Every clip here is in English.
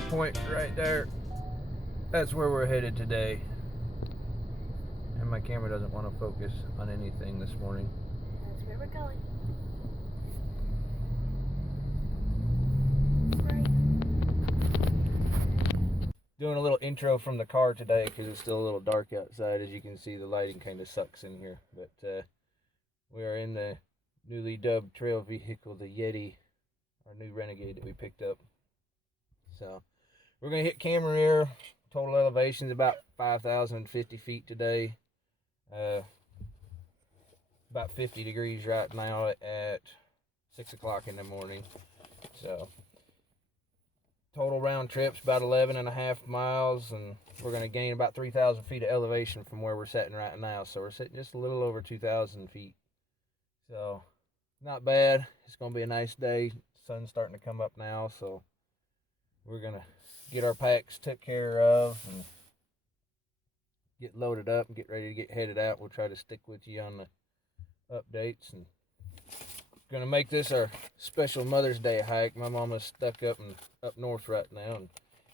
that point right there, that's where we're headed today. And my camera doesn't want to focus on anything this morning. That's where we're going. Doing a little intro from the car today because it's still a little dark outside. As you can see, the lighting kind of sucks in here. But we are in the newly dubbed trail vehicle, the Yeti, our new Renegade that we picked up. So we're going to hit Cammerer. Total elevation is about 5,050 feet today. About 50 degrees right now at 6 o'clock in the morning. So total round trip's about 11.5 miles, and we're going to gain about 3,000 feet of elevation from where we're sitting right now. So we're sitting just a little over 2,000 feet. So not bad. It's going to be a nice day. Sun's starting to come up now, so we're going to get our packs took care of and get loaded up and get ready to get headed out. We'll try to stick with you on the updates, and going to make this our special Mother's Day hike. My mama's stuck up north right now, and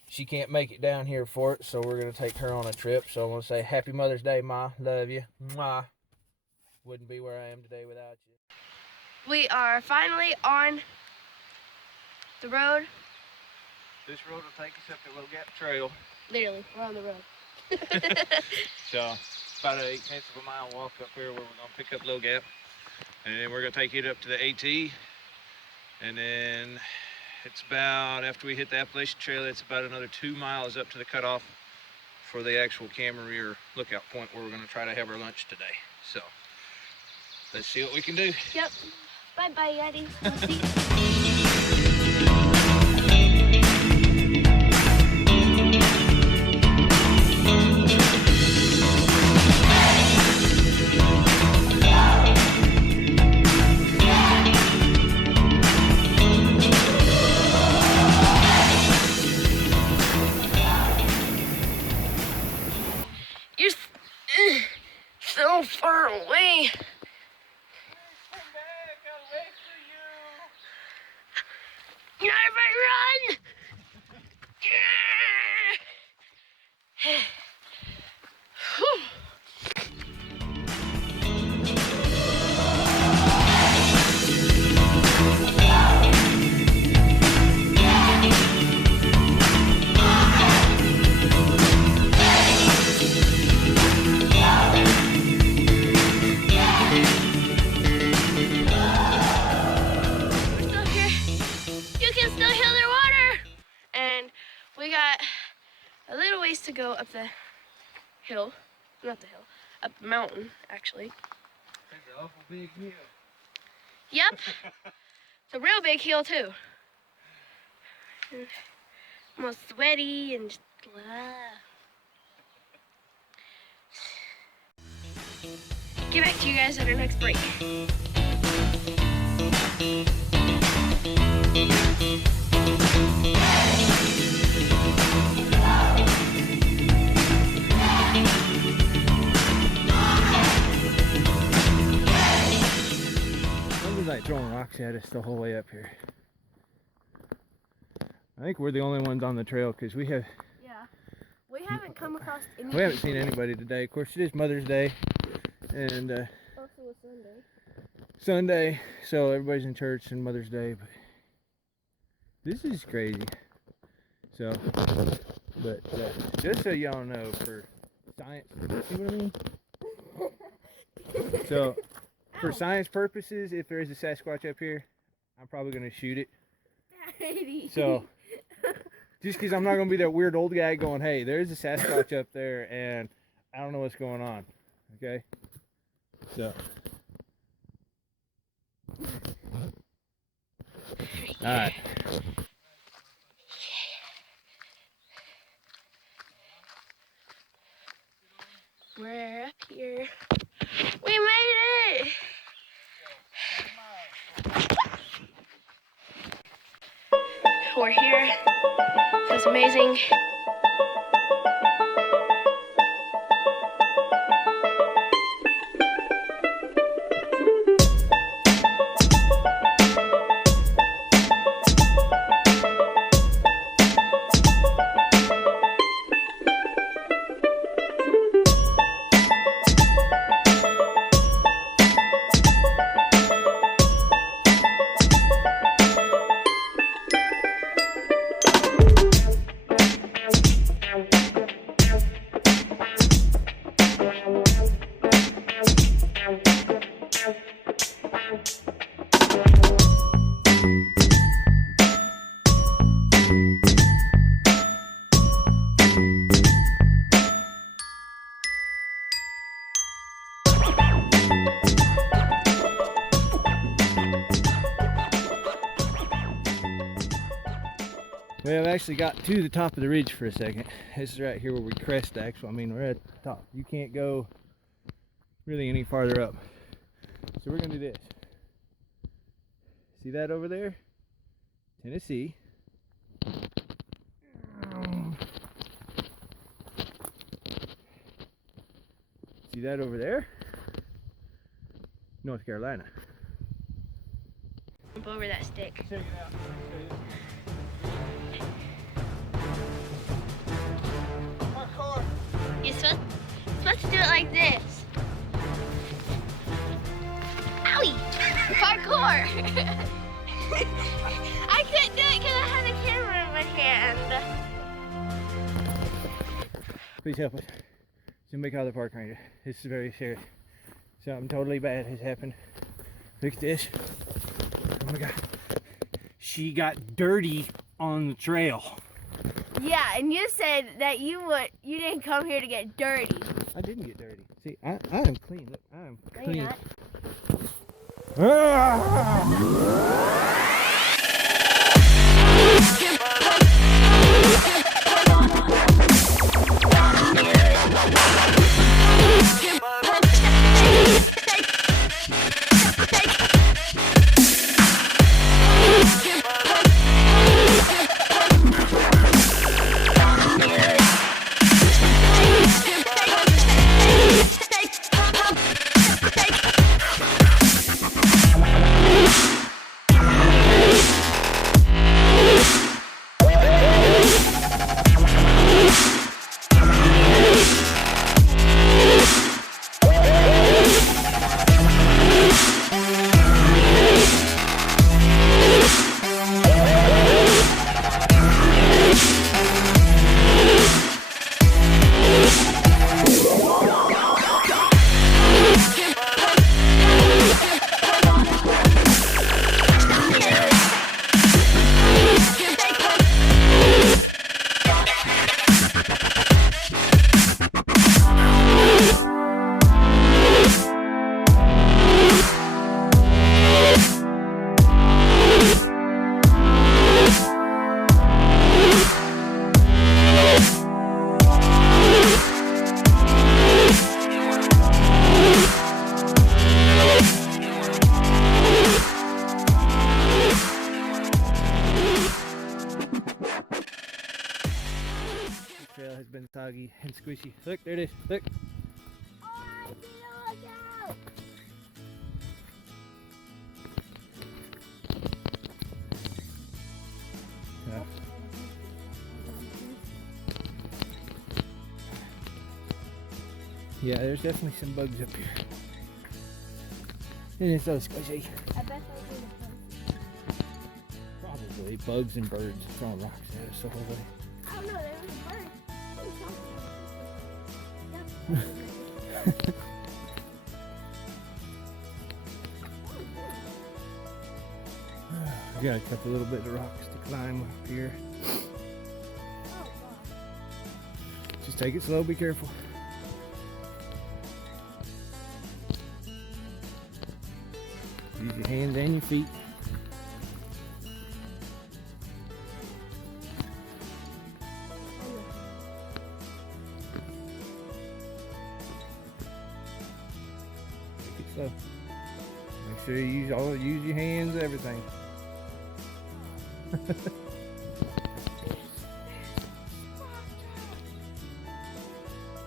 she can't make it down here for it, so we're going to take her on a trip. So I want to say Happy Mother's Day, Ma. Love you. Mwah. Wouldn't be where I am today without you. We are finally on the road. This road will take us up the Low Gap Trail. Literally, we're on the road. So about an 8/10 of a mile walk up here where we're going to pick up Low Gap. And then we're going to take it up to the AT. And then it's about, after we hit the Appalachian Trail, it's about another 2 miles up to the cutoff for the actual Cammerer lookout point where we're going to try to have our lunch today. So let's see what we can do. Yep. Bye-bye, Yeti. We'll see. You're so far away. Not if I run! A little ways to go up the hill, not the hill, up the mountain, actually. That's an awful big hill. Yep, it's a real big hill too. I'm all sweaty and just, Get back to you guys at our next break. Like throwing rocks at us the whole way up here. I think we're the only ones on the trail because we haven't come across any. We haven't seen anybody today. Of course, it is Mother's Day, and also a Sunday. Sunday, so everybody's in church and Mother's Day. But this is crazy. So, but just so y'all know, for science, see what I mean? So. For science purposes, if there is a Sasquatch up here, I'm probably going to shoot it. Daddy. So, just because I'm not going to be that weird old guy going, hey, there's a Sasquatch up there, and I don't know what's going on. Okay? So. Alright. We're up here. We made it! We're here. This is amazing. actually got to the top of the ridge for a second. This is right here where we crest actually. I mean, we're at the top. You can't go really any farther up. So we're gonna do this. See that over there? Tennessee. See that over there? North Carolina. Jump over that stick. Check it out. Parkour. You're supposed to do it like this. Owie! Parkour! I couldn't do it because I had a camera in my hand. Please help us. Somebody call the park ranger. This is very serious. Something totally bad has happened. Look at this. Oh my God. She got dirty on the trail. Yeah, and you said that you didn't come here to get dirty. I didn't get dirty. See, I am clean. Look, I am No, clean. you're not. Trail has been soggy and squishy. Look, there it is. Look. Yeah, there's definitely some bugs up here. And it's so squishy. I bet Probably bugs and birds throwing rocks at us the whole way. I don't know, there was a bird. We got a couple little bits of rocks to climb up here. Just take it slow, be careful. Use your hands and your feet. Take it slow. Make sure you use your hands, everything.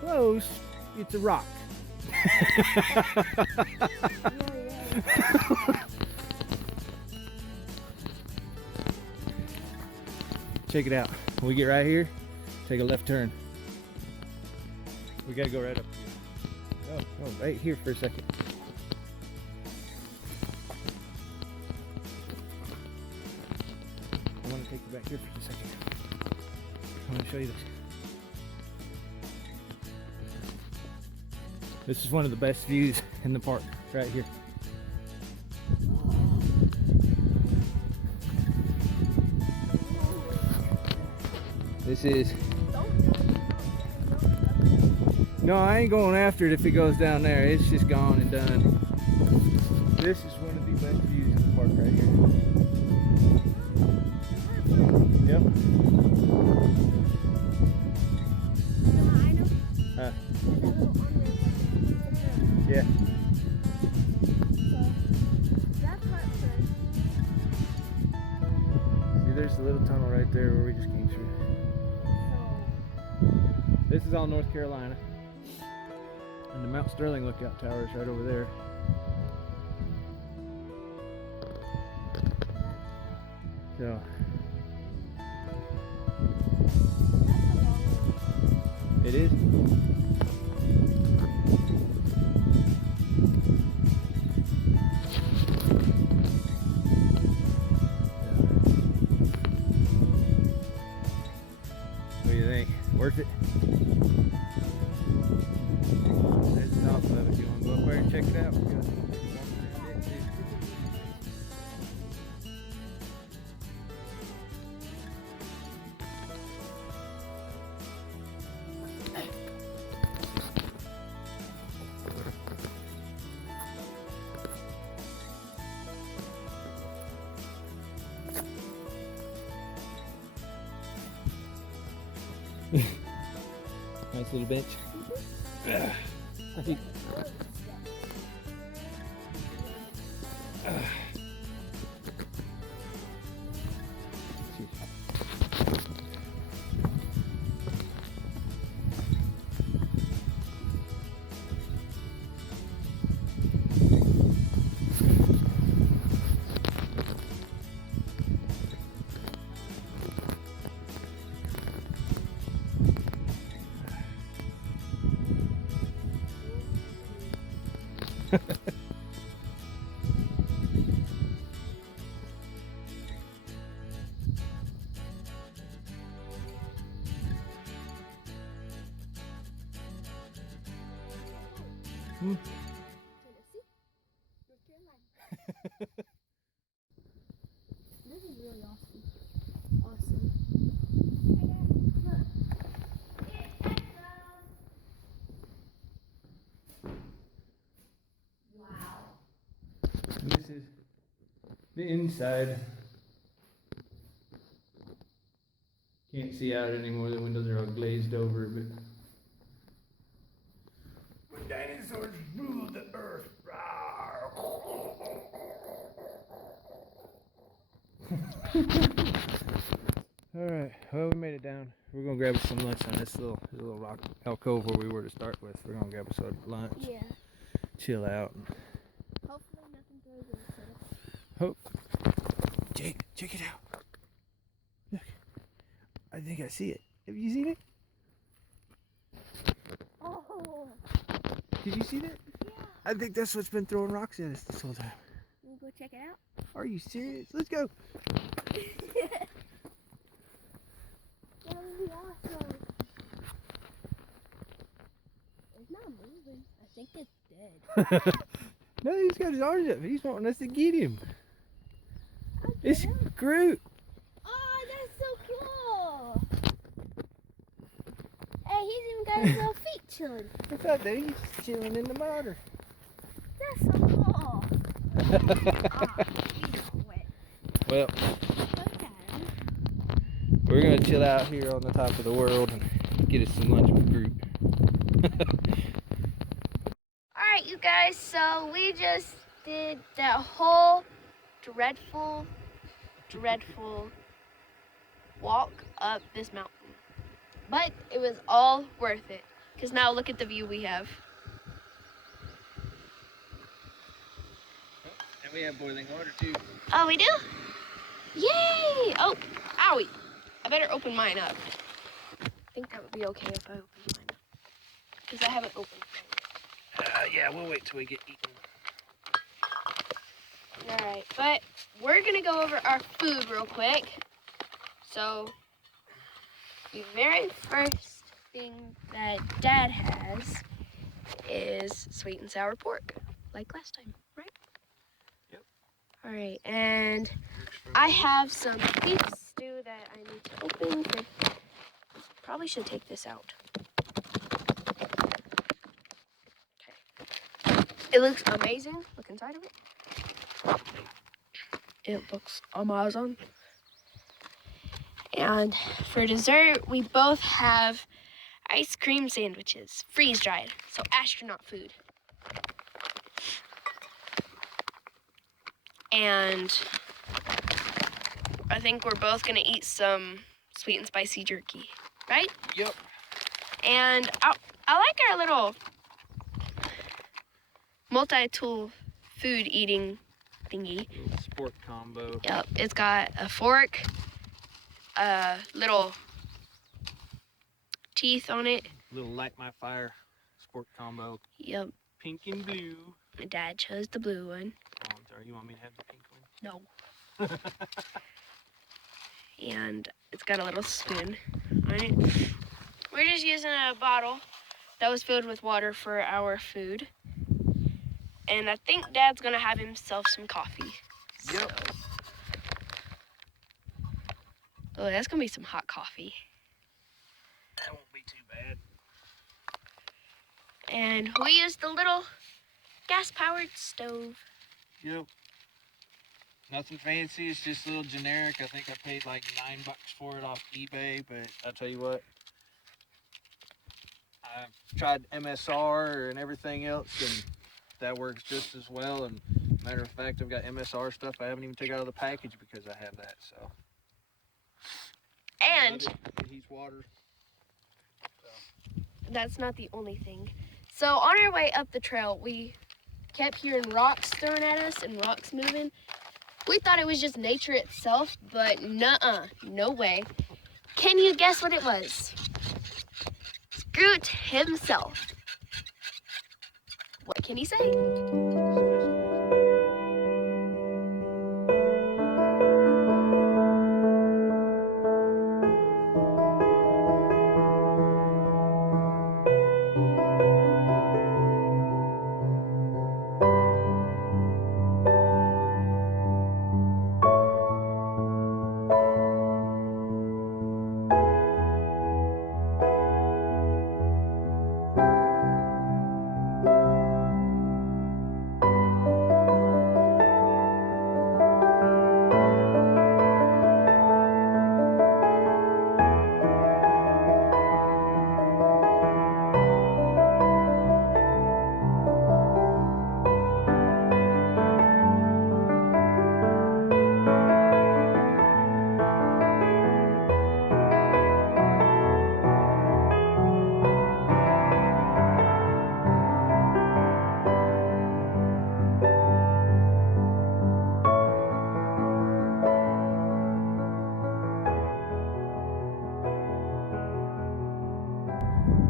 Close. It's a rock. Check it out. When we get right here, take a left turn. We gotta go right up here. Oh, right here for a second. I want to take you back here for a second. I want to show you this. This is one of the best views in the park, right here. This is... No, I ain't going after it if it goes down there. It's just gone and done. This is one of the best views in the park right Yep. I know. Huh. That little on there. Yeah. That's Hartford. See, there's a little tunnel right there where we just came through. This is all North Carolina. And the Mount Sterling lookout tower is right over there. So. It is. What do you think? Worth it? There's the top of it. You want to go up there and check it out? Nice little bench. Tennessee, North Carolina. This is really awesome. Awesome. Wow. And this is the inside. Can't see out anymore. The windows are all glazed over, but when dinosaurs ruled the earth. Alright, well, we made it down. We're gonna grab us some lunch on this little rock alcove where we were to start with. We're gonna grab us some lunch, Yeah. chill out. Hopefully nothing throws in the Hope. Jake, check it out. Look, I think I see it. Have you seen it? Oh. Did you see that? Yeah. I think that's what's been throwing rocks at us this whole time. We'll go check it out. Are you serious? Let's go. That would be awesome. It's not moving. I think it's dead. No, he's got his arms up. He's wanting us to get him. Okay. It's Groot. Oh, that's so cool. Hey, he's even got his little feet chilling. What's up, dude? He's just chilling in the water. That's so cool. He's all wet. Well, Look at him. we're gonna chill out here on the top of the world and get us some lunch with Groot. Alright, you guys, so we just did that whole dreadful walk up this mountain. But it was all worth it, because now look at the view we have. And we have boiling water too. Oh, we do? Yay! Oh, owie. I better open mine up. I think that would be okay if I open mine up, because I haven't opened mine. Yeah, we'll wait till we get eaten. Alright, but we're gonna go over our food real quick. So, the very first thing that Dad has is sweet and sour pork, like last time, right? Yep. Alright, and I have some beef stew that I need to open. Probably should take this out. Okay. It looks amazing. Look inside of it. It looks amazing. And for dessert, we both have ice cream sandwiches, freeze-dried, so astronaut food. And I think we're both gonna eat some sweet and spicy jerky, right? Yep. And I like our little multi-tool food eating thingy. Little sport combo. Yep, it's got a fork, little teeth on it. Little light my fire sport combo. Yep. Pink and blue. My dad chose the blue one. Oh, I'm sorry. You want me to have the pink one? No. And it's got a little spoon on it. We're just using a bottle that was filled with water for our food. And I think Dad's gonna have himself some coffee. Yep. Oh, that's gonna be some hot coffee. That won't be too bad. And we used the little gas-powered stove. Yep. Nothing fancy. It's just a little generic. I think I paid like $9 for it off eBay, but I'll tell you what. I've tried MSR and everything else, and that works just as well. And matter of fact, I've got MSR stuff I haven't even taken out of the package because I have that. So. And it heats water. So. That's not the only thing. So on our way up the trail, we kept hearing rocks thrown at us and rocks moving. We thought it was just nature itself, but nuh-uh, no way. Can you guess what it was? Scoot himself. What can he say?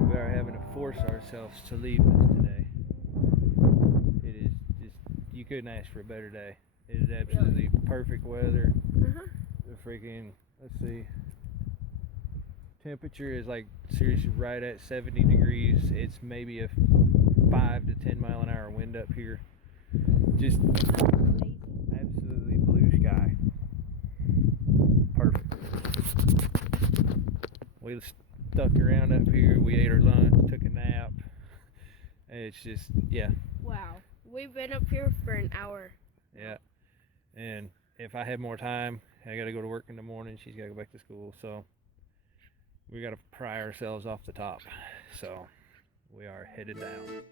We are having to force ourselves to leave this today. It is just, you couldn't ask for a better day. It is absolutely perfect weather. The freaking, let's see, temperature is like seriously right at 70 degrees. It's maybe a 5 to 10 mile an hour wind up here. Just absolutely blue sky. Perfect. We stuck around up here. We ate our lunch, took a nap. It's just, yeah. Wow, we've been up here for an hour. Yeah. And if I had more time, I got to go to work in the morning. She's got to go back to school. So we got to pry ourselves off the top. So we are headed down.